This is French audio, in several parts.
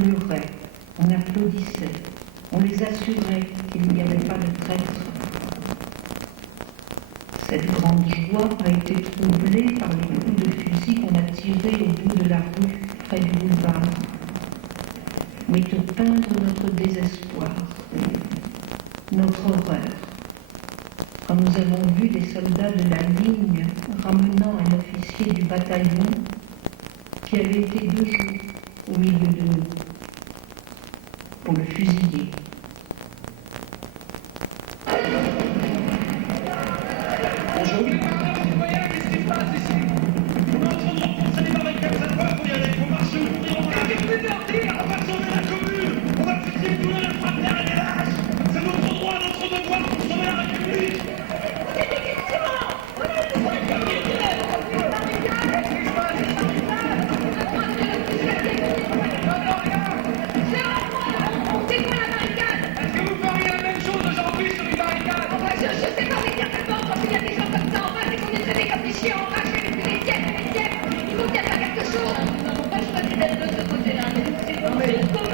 pleurait, on applaudissait, on les assurait qu'il n'y avait pas de traître. Cette grande joie a été troublée par les coups de fusil qu'on a tirés au bout de la rue, près du boulevard. Mais de peindre notre désespoir, notre horreur, quand nous avons vu des soldats de la ligne ramenant un officier du bataillon qui avait été 2 jours au milieu de nous pour le fusiller. Aujourd'hui, qu'est-ce qui se passe ici? On est en train de renforcer les barricades, ça ne va pas y aller, faut marcher ou mourir, on va on va sauver la commune, on va fusiller tous les fraternels et les lâches, c'est notre droit, notre devoir pour sauver la République.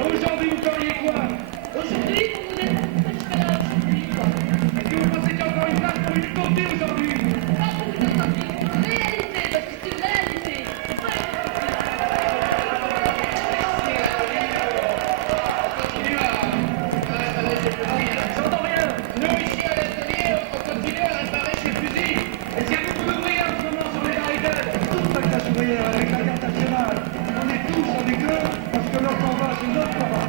Aujourd'hui, vous feriez quoi? Aujourd'hui, vous n'êtes pas jusqu'à là aujourd'hui, quoi. Est-ce que vous pensez qu'il y a encore une place pour une utopie aujourd'hui? Pas pour une utopie, pour une réalité, parce que c'est une réalité. C'est pas une utopie. J'entends rien. Nous, ici, à l'atelier, on continue à réparer ces fusils. Est-ce qu'il y a beaucoup d'ouvriers en ce moment sur les barricades? Toute la classe ouvrière avec la carte nationale. On est tous avec eux parce que leur combat, c'est notre combat.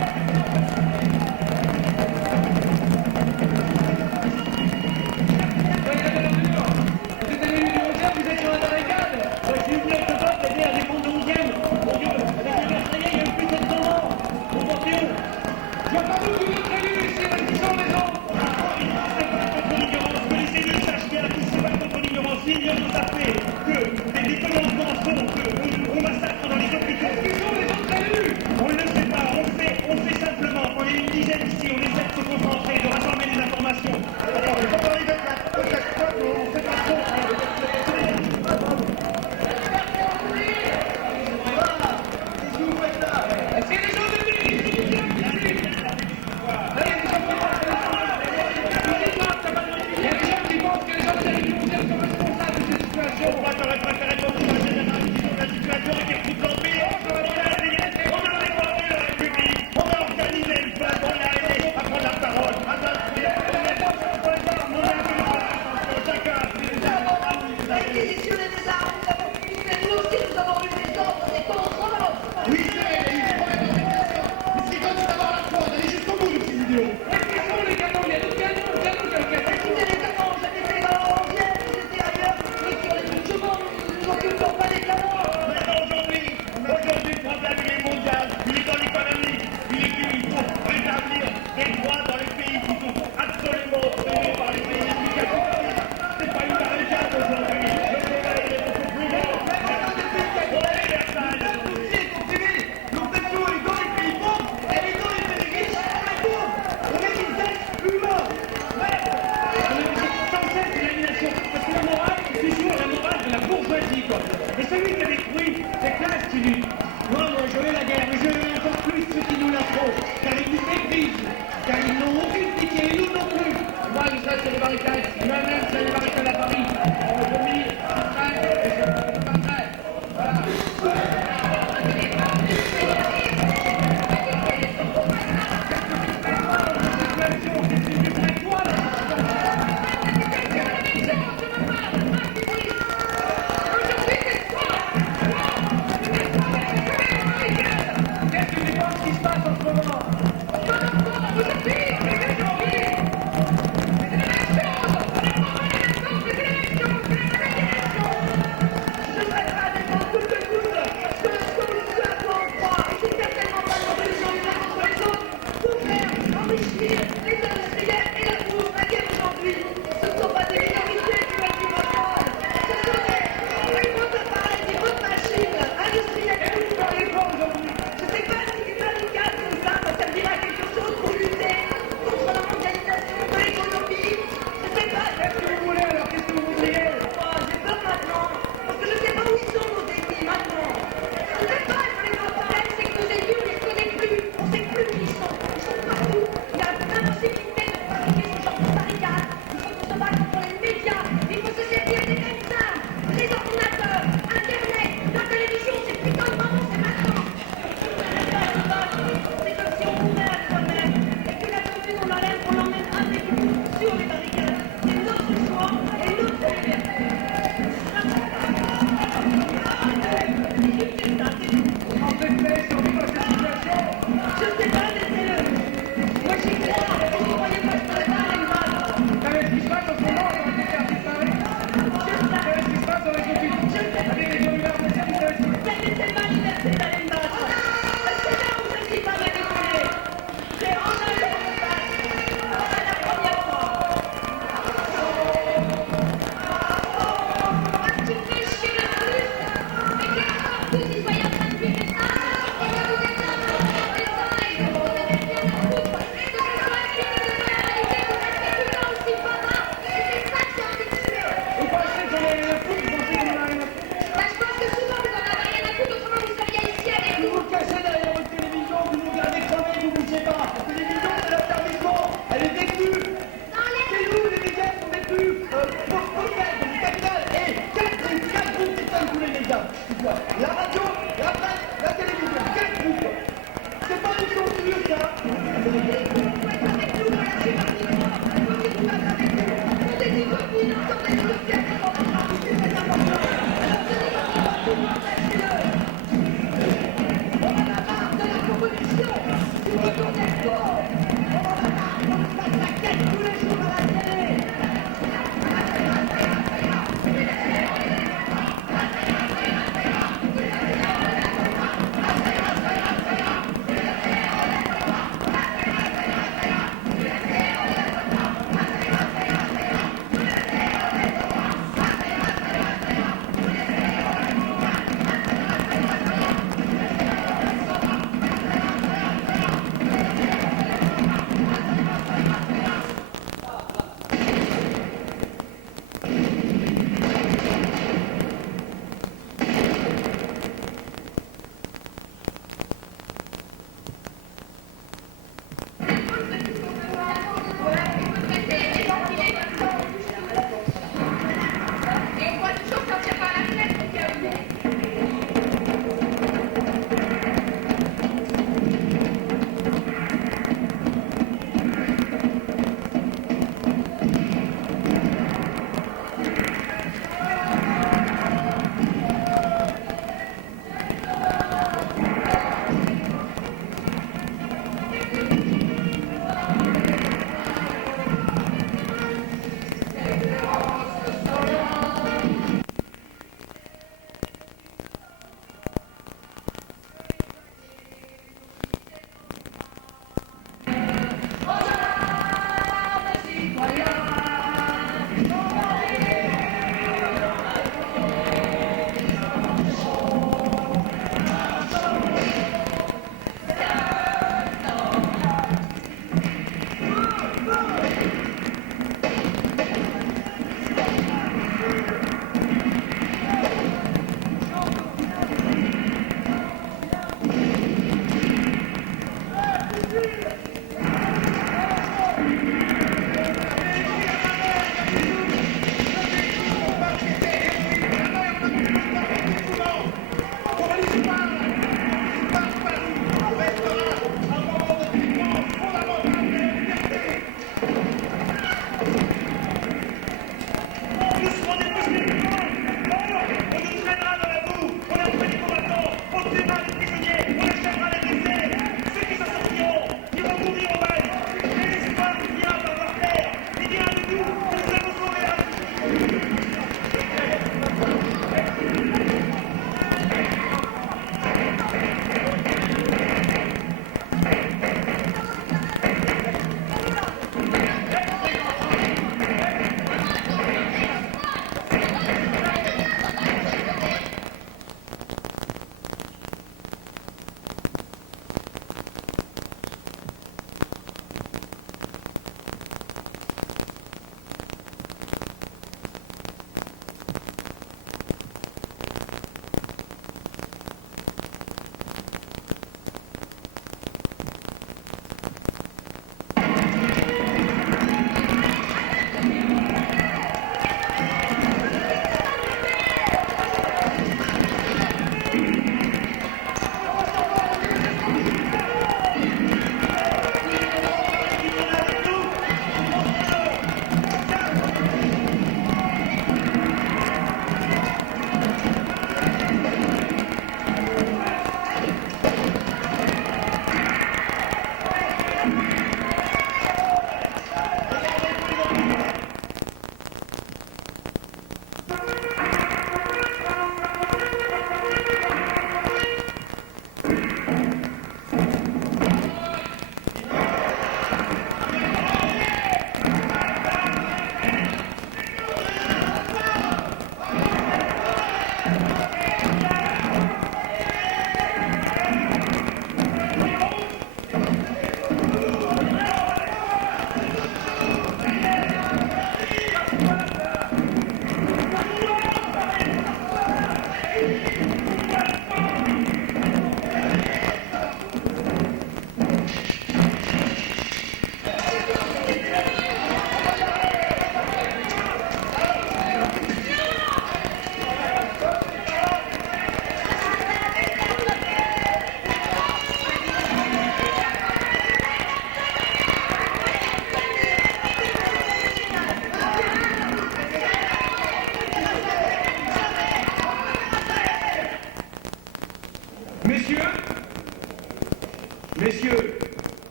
Messieurs,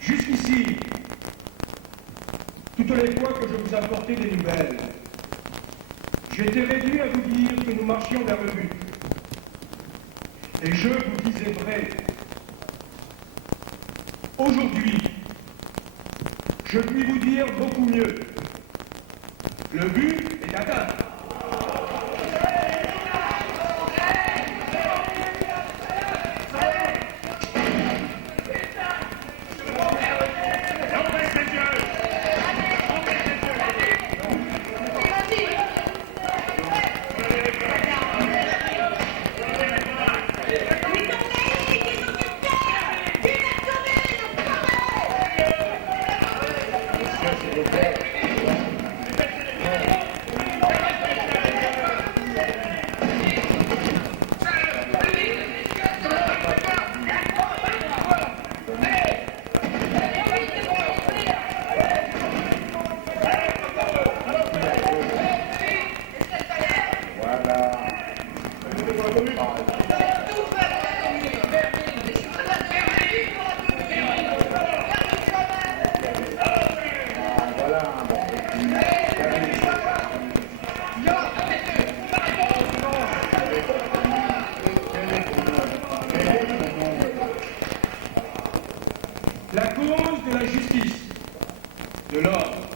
jusqu'ici, toutes les fois que je vous apportais des nouvelles, j'étais réduit à vous dire que nous marchions vers le but. Et je vous disais vrai. Aujourd'hui, je puis vous dire beaucoup mieux. Le but est atteint. La cause de la justice, de l'ordre,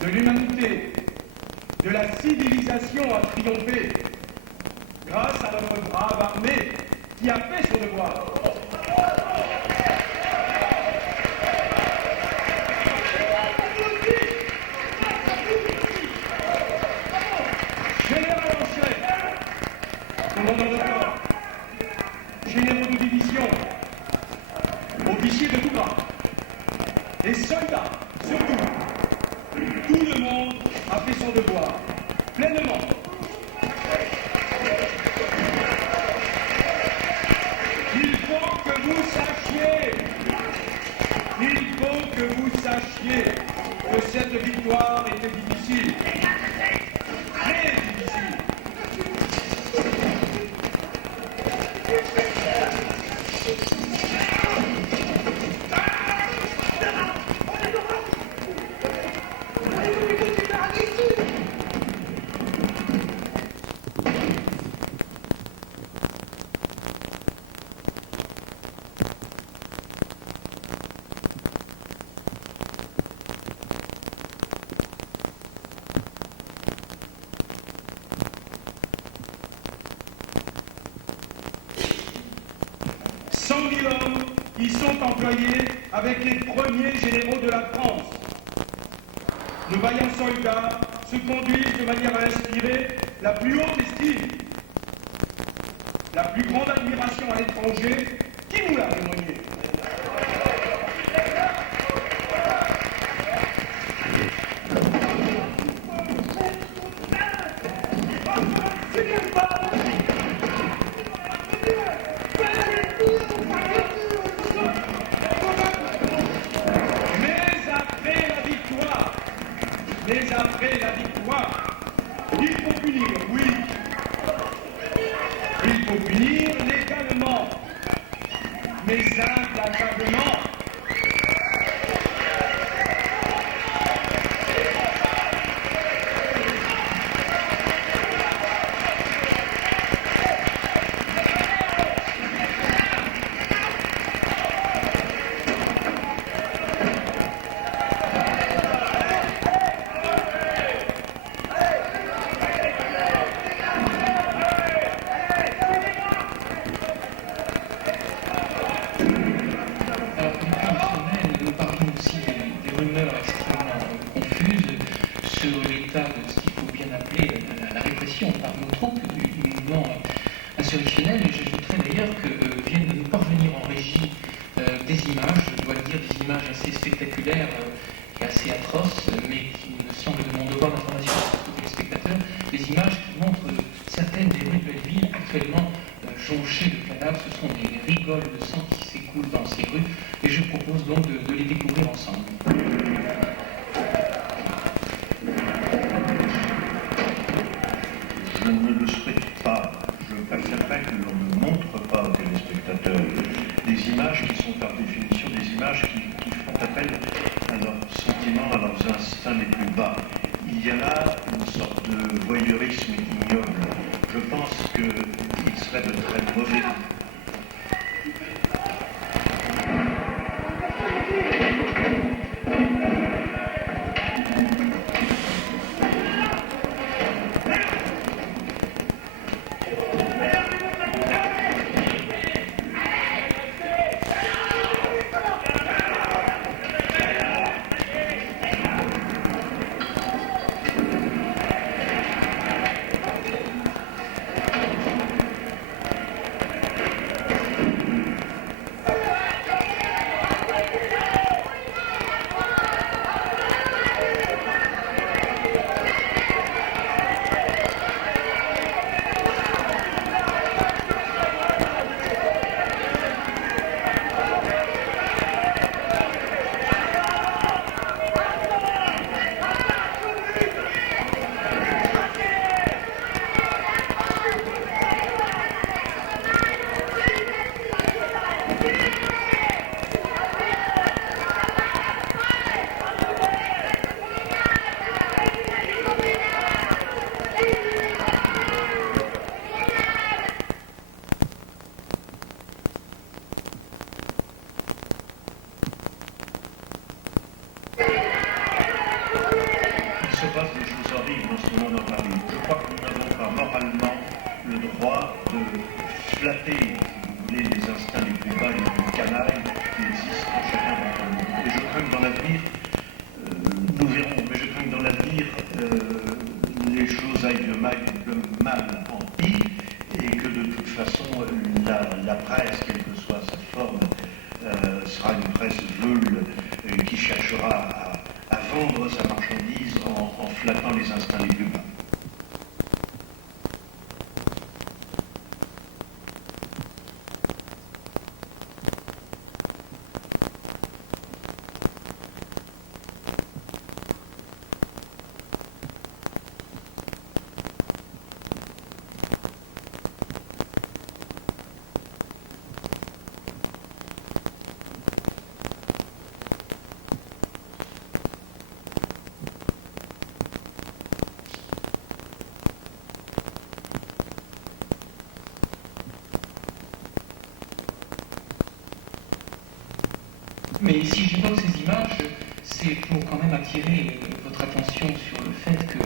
de l'humanité, de la civilisation a triomphé grâce à notre brave armée qui a fait son devoir. Général en chef, commandant de corps, généraux de division, officiers de tout grade, les soldats, surtout, tout le monde a fait son devoir, pleinement. Il faut que vous sachiez que cette victoire était difficile, très difficile. Hommes qui sont employés avec les premiers généraux de la France. Nos vaillants soldats se conduisent de manière à inspirer la plus haute estime, la plus grande admiration à l'étranger qui nous l'a témoigné. Mais après la victoire, il faut punir, oui. Il faut punir légalement, mais implacablement. Insurrectionnel, et j'ajouterais d'ailleurs que viennent de nous parvenir en régie des images, je dois le dire, des images assez spectaculaires et assez atroces, mais qui me semblent de mon devoir d'information pour tous les spectateurs, des images qui montrent certaines des rues de Belleville actuellement jonchées de cadavres. Ce sont des rigoles de sang qui s'écoulent dans ces rues, et je propose donc de les découvrir ensemble. Je ne le souhaite pas, je certain que l'on ne montre pas aux téléspectateurs des images qui sont par définition des images qui font appel à leurs sentiments, à leurs instincts les plus bas. Il y a là une sorte de voyeurisme ignoble. Je pense qu'il serait de très mauvais goût. Il se passe des choses horribles dans ce monde en Paris. Je crois que nous n'avons pas moralement le droit de flatter, si vous voulez, les instincts les plus bas, les plus canailles qui existent en chacun d'entre nous. Et je crains que dans l'avenir, nous verrons, mais je crains que dans l'avenir, les choses aillent de mal en pire et que de toute façon, la presse, quelle que soit sa forme, sera une presse veule qui cherchera à vendre sa marchandise en flattant les instincts les plus bas. Mais si j'évoque ces images, c'est pour quand même attirer votre attention sur le fait que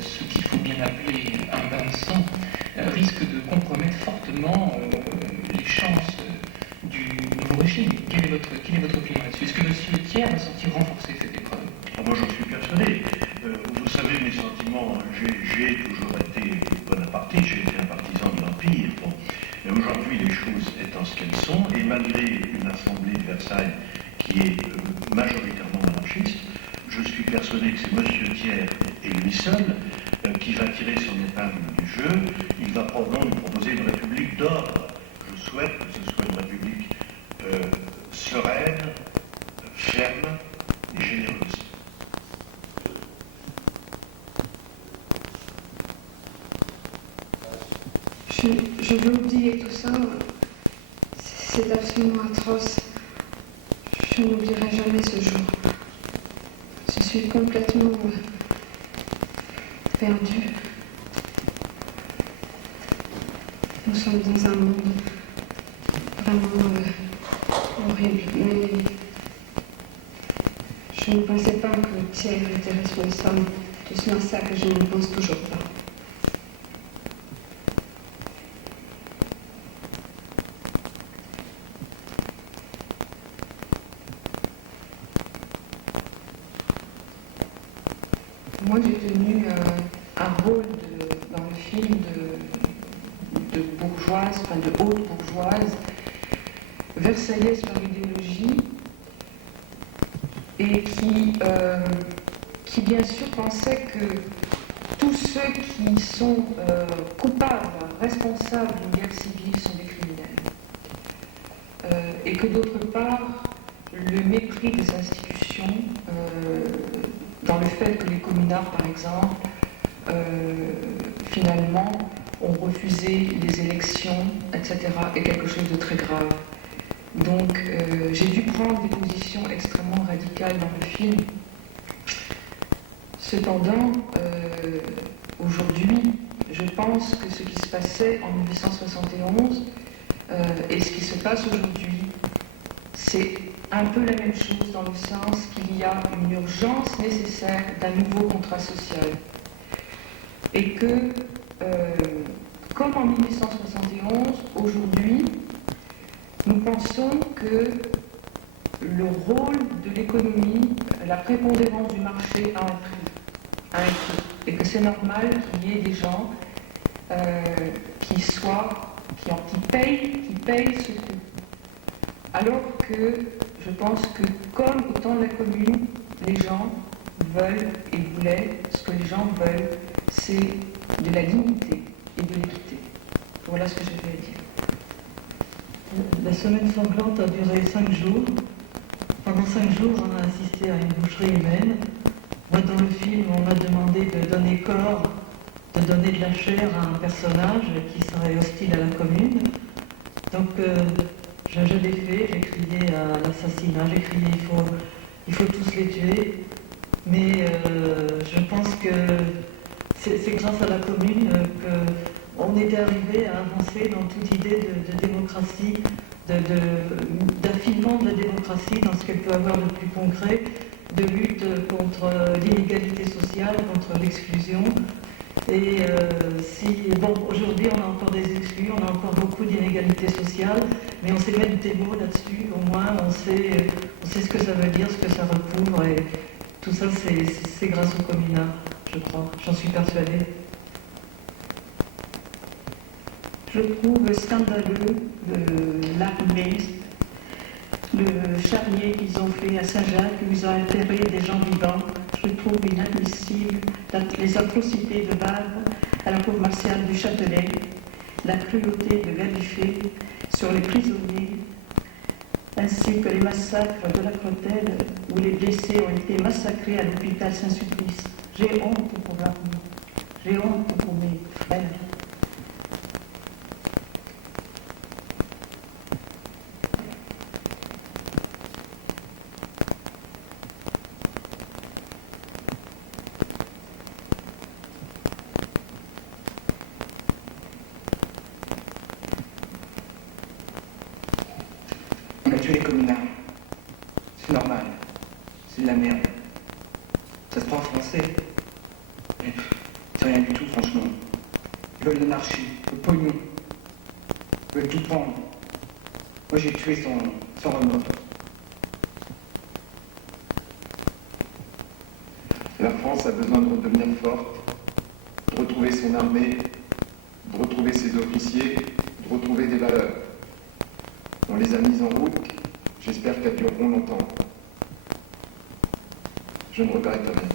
ce qu'il faut bien appeler un bain de sang risque de compromettre fortement les chances du nouveau régime. Quelle est votre opinion là-dessus? Est-ce que M. Thiers va sortir renforcer cette épreuve? Moi, j'en suis persuadé. Vous savez, mes sentiments, j'ai toujours été bonapartiste, j'ai été un partisan de l'Empire. Bon. Et aujourd'hui, les choses étant ce qu'elles sont, et malgré une assemblée de Versailles qui est majoritairement monarchiste, je suis persuadé que c'est M. Thiers et lui seul qui va tirer son épingle du jeu. Il va probablement nous proposer une république d'ordre. Je souhaite que ce soit une république sereine, ferme et généreuse. Je veux oublier tout ça. C'est absolument atroce. Je n'oublierai jamais ce jour. Je suis complètement perdue. Nous sommes dans un monde vraiment horrible. Mais je ne pensais pas que Thiers était responsable de ce massacre et je ne le pense toujours pas. Moi, j'ai tenu un rôle dans le film de bourgeoise, enfin de haute bourgeoise, versaillaise par idéologie, et qui bien sûr pensait que tous ceux qui sont coupables, responsables d'une guerre civile sont des criminels. Et que d'autre part, le mépris des institutions, dans le fait que les communards, par exemple, finalement, ont refusé les élections, etc., est quelque chose de très grave. Donc j'ai dû prendre des positions extrêmement radicales dans le film. Cependant, aujourd'hui, je pense que ce qui se passait en 1871 et ce qui se passe aujourd'hui, c'est un peu la même chose dans le sens qu'il y a une urgence nécessaire d'un nouveau contrat social. Et que, comme en 1871, aujourd'hui, nous pensons que le rôle de l'économie, la prépondérance du marché a un prix, et que c'est normal qu'il y ait des gens qui payent ce coût. Alors que je pense que, comme au temps de la Commune, les gens veulent et voulaient, ce que les gens veulent, c'est de la dignité et de l'équité. Voilà ce que j'avais à dire. La semaine sanglante a duré 5 jours. Pendant 5 jours, on a assisté à une boucherie humaine. Moi, dans le film, on m'a demandé de donner corps, de donner de la chair à un personnage qui serait hostile à la Commune. Donc, je l'ai fait, j'ai crié à l'assassinat, j'ai crié il faut tous les tuer. Mais je pense que c'est grâce à la Commune qu'on était arrivé à avancer dans toute idée de démocratie, d'affinement de la démocratie dans ce qu'elle peut avoir de plus concret, de lutte contre l'inégalité sociale, contre l'exclusion. Et aujourd'hui on a encore des exclus, on a encore beaucoup d'inégalités sociales, mais on sait mettre des mots là-dessus, au moins on sait ce que ça veut dire, ce que ça recouvre, et tout ça c'est grâce au communat, je crois, j'en suis persuadée. Je trouve scandaleux l'armée, le charnier qu'ils ont fait à Saint-Jacques, où ils ont enterré des gens vivants. Je trouve inadmissible les atrocités de Bavre à la cour martiale du Châtelet, la cruauté de Gallifet sur les prisonniers, ainsi que les massacres de la Crotelle, où les blessés ont été massacrés à l'hôpital Saint-Sulpice. J'ai honte pour l'armée, j'ai honte pour mes frères. On a tué les communards. C'est normal. C'est de la merde. Ça se prend en français. Mais c'est rien du tout, franchement. Ils veulent l'anarchie, le pognon. Ils veulent tout prendre. Moi, j'ai tué sans remords. La France a besoin de redevenir forte, de retrouver son armée, de retrouver ses officiers, de retrouver des valeurs. On les a mises en route, j'espère qu'elles dureront longtemps. Je ne regrette rien.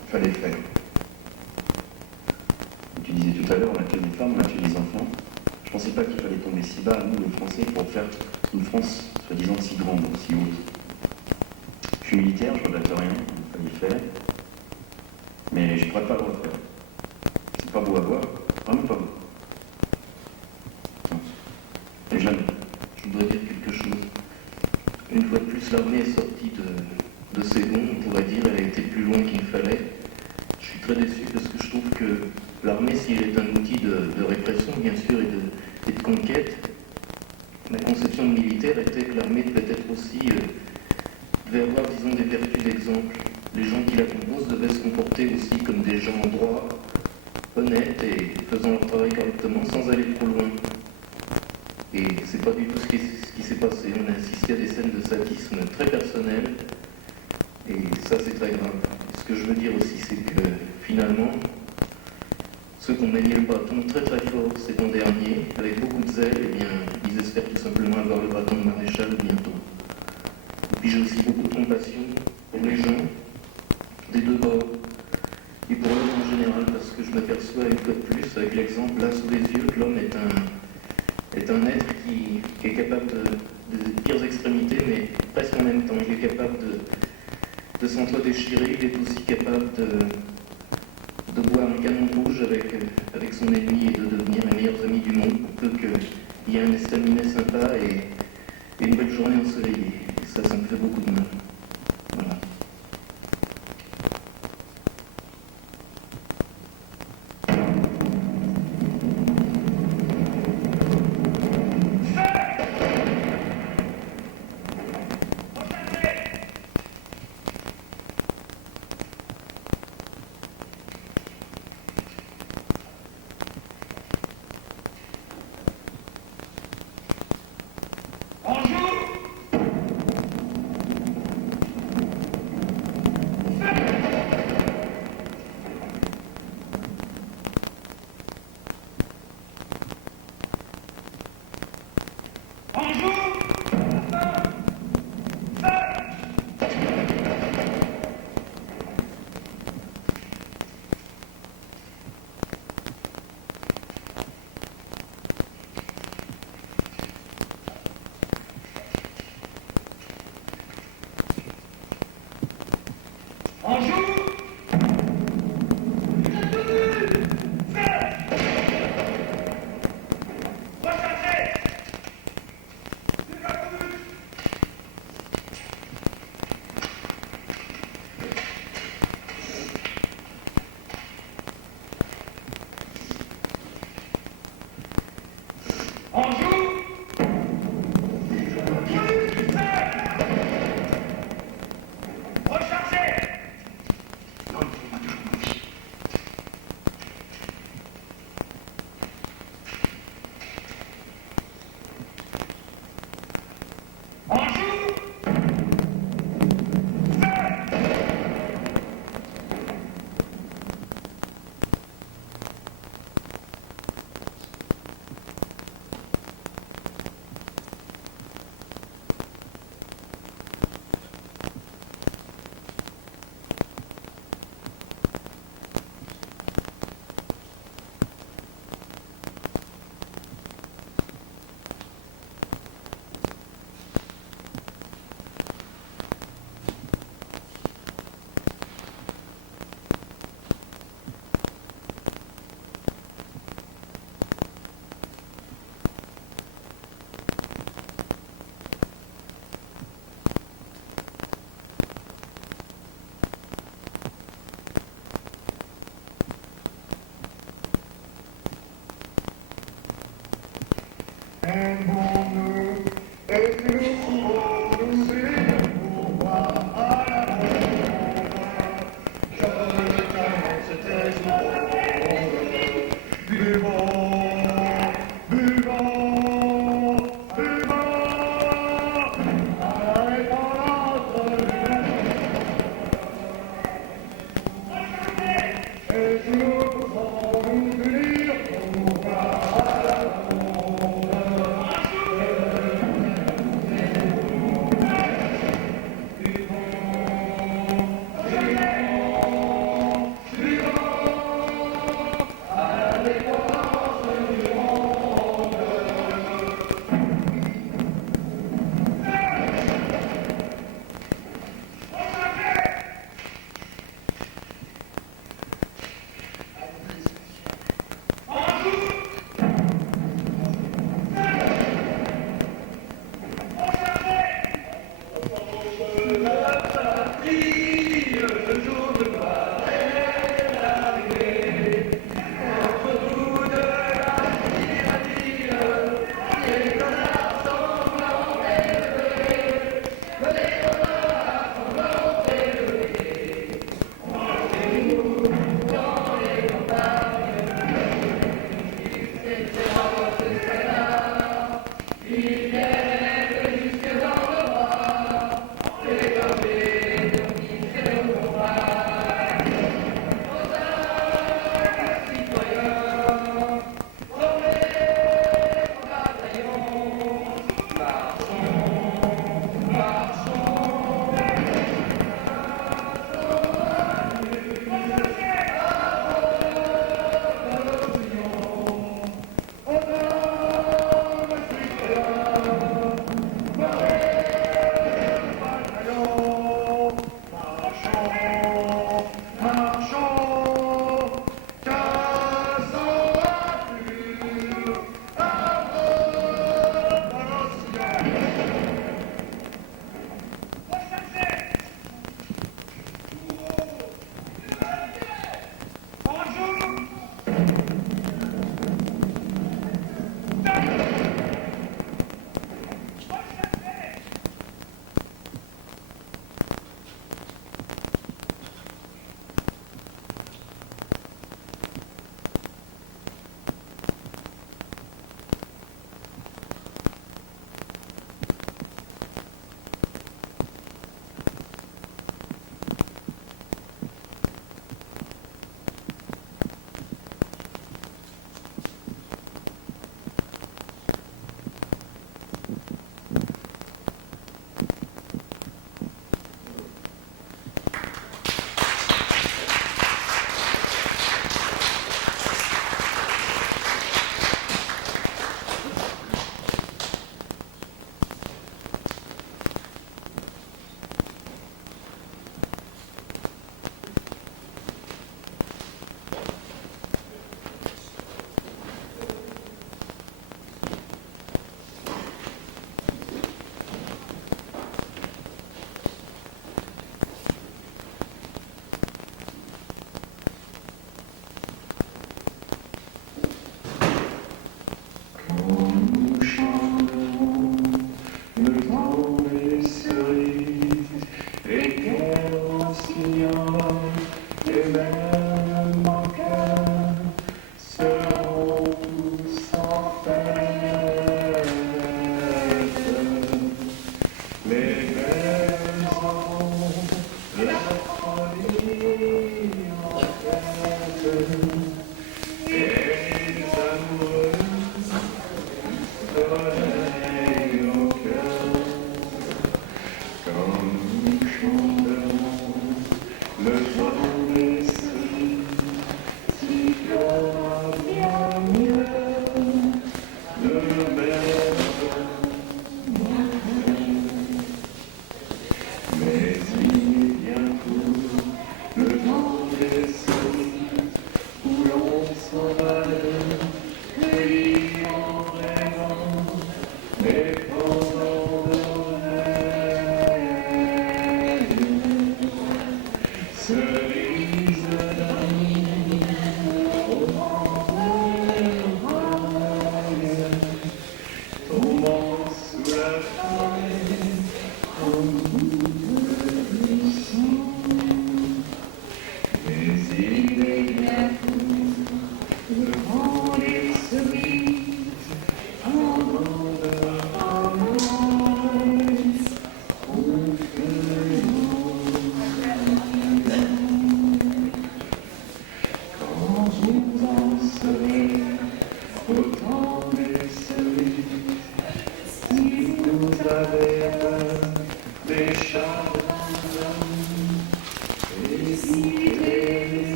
Il fallait le faire. Tu disais tout à l'heure, on a tué des femmes, on a tué des enfants. Je ne pensais pas qu'il fallait tomber si bas, nous, les Français, pour faire une France soi-disant si grande, si haute. Je suis militaire, je ne regrette rien, il fallait le faire. Mais je ne pourrais pas le refaire. C'est pas beau à voir, vraiment pas beau. Et jamais. Je voudrais dire quelque chose. Une fois de plus, l'armée est sortie de ses gonds, on pourrait dire, elle a été plus loin qu'il fallait. Je suis très déçu parce que je trouve que l'armée, s'il est un outil de répression, bien sûr, et de conquête, la conception militaire était que l'armée devait être aussi, devait avoir, disons, des vertus d'exemple. Les gens qui la composent devaient se comporter aussi comme des gens droits, honnêtes et faisant leur travail correctement sans aller trop loin. Et c'est pas du tout ce qui s'est passé. On a assisté à des scènes de sadisme très personnelles. Et ça, c'est très grave. Et ce que je veux dire aussi, c'est que finalement, ceux qui ont manié le bâton très très fort ces temps derniers, avec beaucoup de zèle, eh bien, ils espèrent tout simplement avoir le bâton de maréchal bientôt. Et puis j'ai aussi beaucoup de compassion pour les gens des deux bords. Et pour l'homme en général, parce que je m'aperçois une fois de plus, avec l'exemple là sous les yeux, que l'homme est un être qui est capable des pires extrémités, mais presque en même temps. Il est capable de s'entre-déchirer, il est aussi capable de boire un canon rouge avec son ennemi et de devenir les meilleurs amis du monde, plutôt qu'il y ait un estaminet sympa et une belle journée ensoleillée. Et ça me fait beaucoup de mal. Voilà.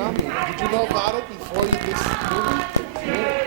Did you know about it before you did it?